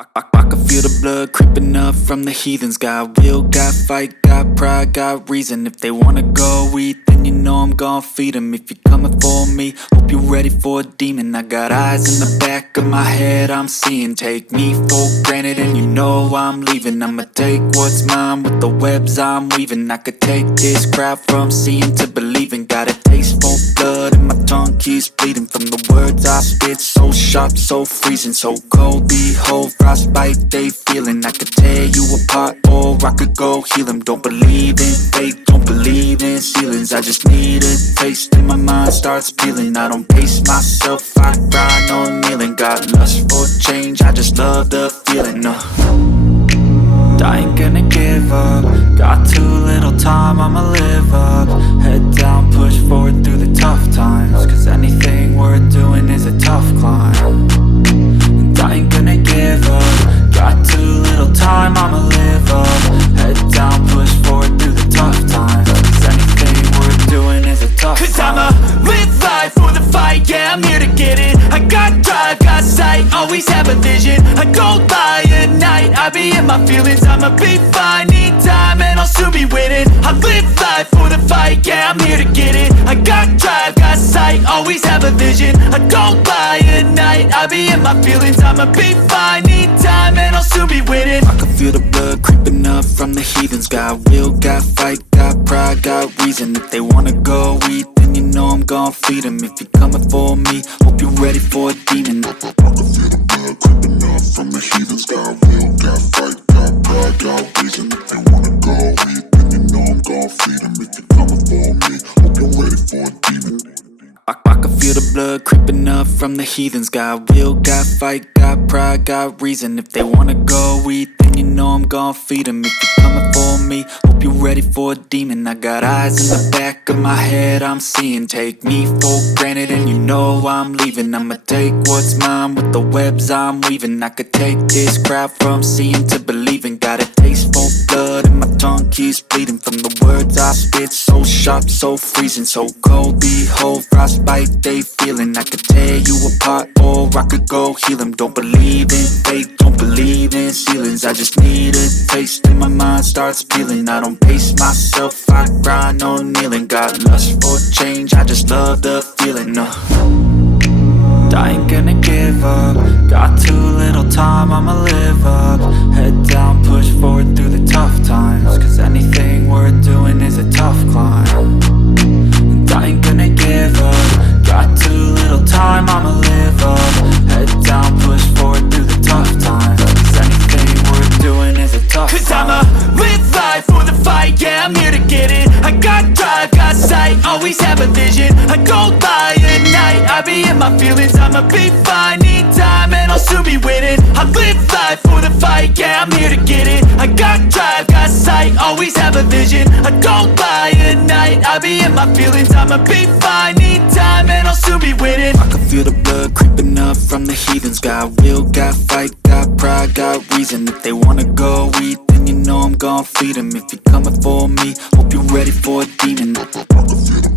I can feel the blood creeping up from the heathens. Got will, got fight, got pride, got reason. If they wanna go eat, then you know I'm gon' feed them. If you're coming for me, hope you're ready for a demon. I got eyes in the back of my head, I'm seeing. Take me for granted and you know I'm leaving. I'ma take what's mine with the webs I'm weaving. I could take this crowd from seeing to believing. Got a taste for blood and my tongue keeps bleeding from the words I spit. So sharp, so freezing, so cold. Behold, frostbite they feeling. I could tear you apart or I could go heal them. Don't believe in fate, don't believe in ceilings. I just need a taste and my mind starts peeling. I don't pace myself, I grind on kneeling. Got lust for change, I just love the feeling. I ain't gonna give up. Got too little time, I'ma live up. Head down, push forward through the tough times. Cause anything worth doing is a tough climb. And I ain't gonna give up. Got too little time, I'ma live up. Head down, push forward through the tough times. Cause anything worth doing is a tough climb. Cause I'ma live life for the fight, yeah, I'm here to get it. I got drive, got sight, always have a vision. I go by at night, I be in my feelings. I'ma be fine, need time and I'll soon be winning. I live life for the fight, yeah, I'm here to get it. I got drive, got sight, always have a vision. I go by at night, I be in my feelings. I'ma be fine, need time and I'll soon be winning. I can feel the blood creeping up from the heathens. Got will, got fight, got pride, got reason. If they wanna go eat, then you know I'm gon' feed them. If you're coming for me, hope you're ready for a demon. I can feel the blood creeping up from the heathens. Got will, got fight, got pride, got reason. If they wanna go eat, then you know I'm gon' feed them. If you're coming for me, hope you're ready for a demon. I can feel the blood creeping up from the heathens. Got will, got fight, got pride, got reason. If they wanna go eat, then you know I'm gon' feed them. If you're coming for me, hope you're ready for a demon. I got eyes in the back of my head, I'm seeing. Take me for granted and you know I'm leaving. I'ma take what's mine with the webs I'm weaving. I could take this crowd from seeing to believing. Got a taste for blood and my tongue keeps bleeding from the words I spit. So sharp, so freezing, so cold. Behold, frostbite they feeling. I could tear you apart or I could go heal them. Don't believe in fate, don't believe in ceilings. I just need a taste and my mind starts peeling. I don't pace myself, I grind on kneeling. Got lust for change, I just love the feeling. I ain't gonna give up. Got too little time, I'ma live up. Head down, push forward through the tough times. Cause anything worth doing is a tough climb. And I ain't gonna give up. Got too little time, I'ma live up. Head down, push forward through the tough times. Cause anything worth doing is a tough climb. Cause I'ma live life for the fight, yeah, I'm here to get it. I got drive, got sight, always have a vision. I go by at night, I be in my feelings. I'ma be fine, need time and I'll soon be winning. I live life for the fight, yeah, I'm here to get it. I got drive, got sight, always have a vision. I go by at night, I be in my feelings. I'ma be fine, need time and I'll soon be winning. I can feel the blood creeping up from the heathens. Got will, got fight, got pride, got reason. If they wanna go eat, then you know I'm gon' feed them. If you're coming for me, hope you're ready for a demon. I can feel the